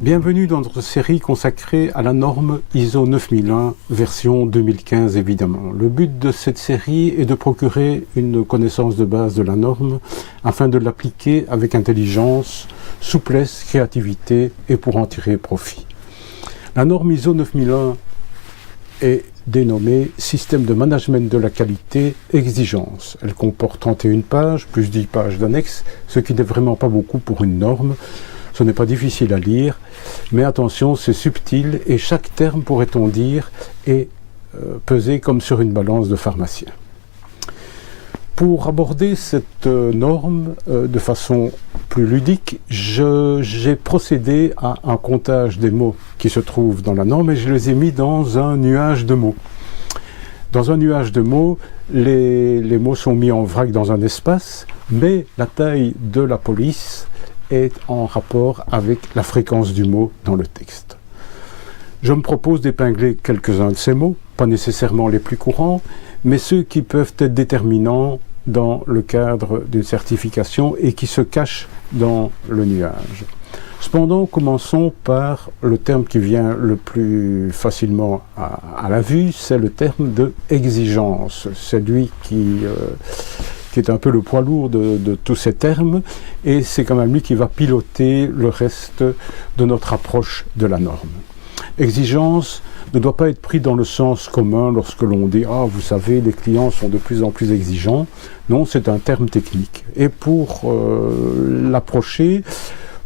Bienvenue dans notre série consacrée à la norme ISO 9001, version 2015 évidemment. Le but de cette série est de procurer une connaissance de base de la norme afin de l'appliquer avec intelligence, souplesse, créativité et pour en tirer profit. La norme ISO 9001 est dénommée Système de management de la qualité exigence. Elle comporte 31 pages, plus 10 pages d'annexes, ce qui n'est vraiment pas beaucoup pour une norme. Ce n'est pas difficile à lire, mais attention, c'est subtil et chaque terme, pourrait-on dire, est pesé comme sur une balance de pharmacien. Pour aborder cette norme de façon plus ludique, j'ai procédé à un comptage des mots qui se trouvent dans la norme et je les ai mis dans un nuage de mots. Dans un nuage de mots, les mots sont mis en vrac dans un espace, mais la taille de la police est en rapport avec la fréquence du mot dans le texte. Je me propose d'épingler quelques-uns de ces mots, pas nécessairement les plus courants, mais ceux qui peuvent être déterminants dans le cadre d'une certification et qui se cachent dans le nuage. Cependant, commençons par le terme qui vient le plus facilement à la vue, c'est le terme de exigence. C'est lui qui est un peu le poids lourd de tous ces termes, et c'est quand même lui qui va piloter le reste de notre approche de la norme. Exigence ne doit pas être pris dans le sens commun lorsque l'on dit « Ah, vous savez, les clients sont de plus en plus exigeants ». Non, c'est un terme technique. Et pour l'approcher,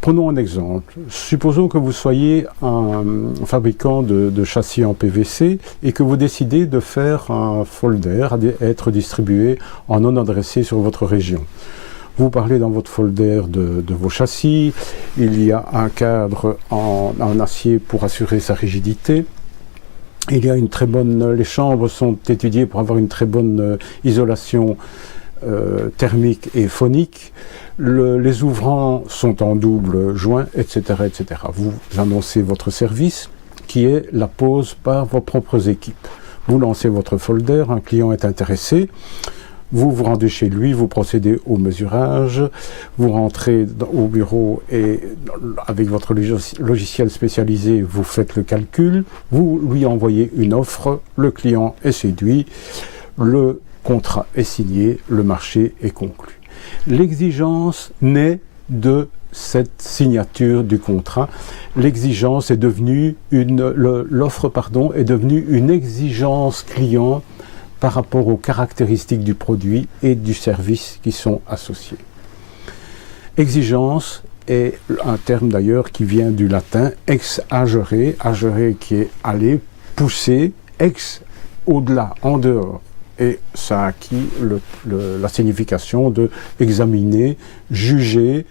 prenons un exemple. Supposons que vous soyez un fabricant de châssis en PVC et que vous décidez de faire un folder à être distribué en non adressé sur votre région. Vous parlez dans votre folder de vos châssis, il y a un cadre en acier pour assurer sa rigidité. Il y a une très bonne, les chambres sont étudiées pour avoir une très bonne isolation thermique et phonique. Les ouvrants sont en double joint, etc., etc. Vous annoncez votre service qui est la pose par vos propres équipes. Vous lancez votre folder, un client est intéressé, vous vous rendez chez lui, vous procédez au mesurage, vous rentrez au bureau et avec votre logiciel spécialisé, vous faites le calcul, vous lui envoyez une offre, le client est séduit, le contrat est signé, le marché est conclu. L'exigence naît de cette signature du contrat. L'exigence est devenue l'offre est devenue une exigence client par rapport aux caractéristiques du produit et du service qui sont associés. Exigence est un terme d'ailleurs qui vient du latin ex agere, agere qui est aller, pousser, ex au-delà, en dehors. Et ça a acquis la signification de examiner, juger,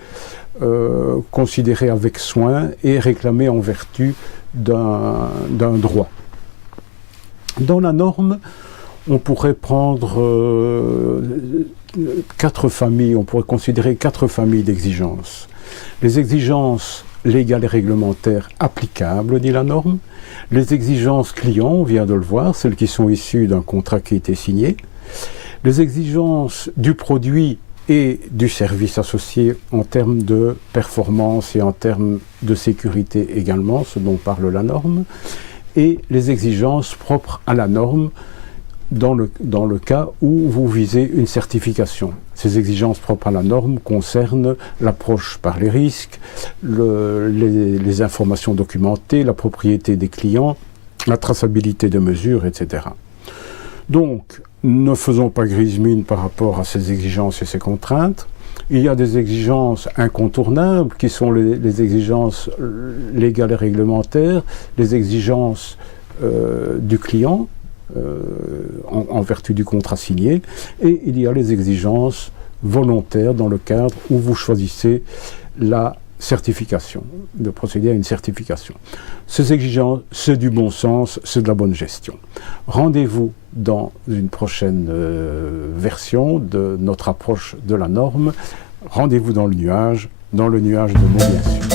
considérer avec soin et réclamer en vertu d'un droit. Dans la norme, on pourrait prendre on pourrait considérer 4 familles d'exigences. Les exigences légales et réglementaires applicables, dit la norme. Les exigences clients, on vient de le voir, celles qui sont issues d'un contrat qui a été signé. Les exigences du produit et du service associé en termes de performance et en termes de sécurité également, ce dont parle la norme. Et les exigences propres à la norme dans le cas où vous visez une certification. Ces exigences propres à la norme concernent l'approche par les risques, les informations documentées, la propriété des clients, la traçabilité de mesures, etc. Donc, ne faisons pas grise mine par rapport à ces exigences et ces contraintes. Il y a des exigences incontournables qui sont les exigences légales et réglementaires, les exigences du client, en vertu du contrat signé, et il y a les exigences volontaires dans le cadre où vous choisissez la certification, de procéder à une certification. Ces exigences, c'est du bon sens, c'est de la bonne gestion. Rendez-vous dans une prochaine version de notre approche de la norme. Rendez-vous dans le nuage de mots bien sûr.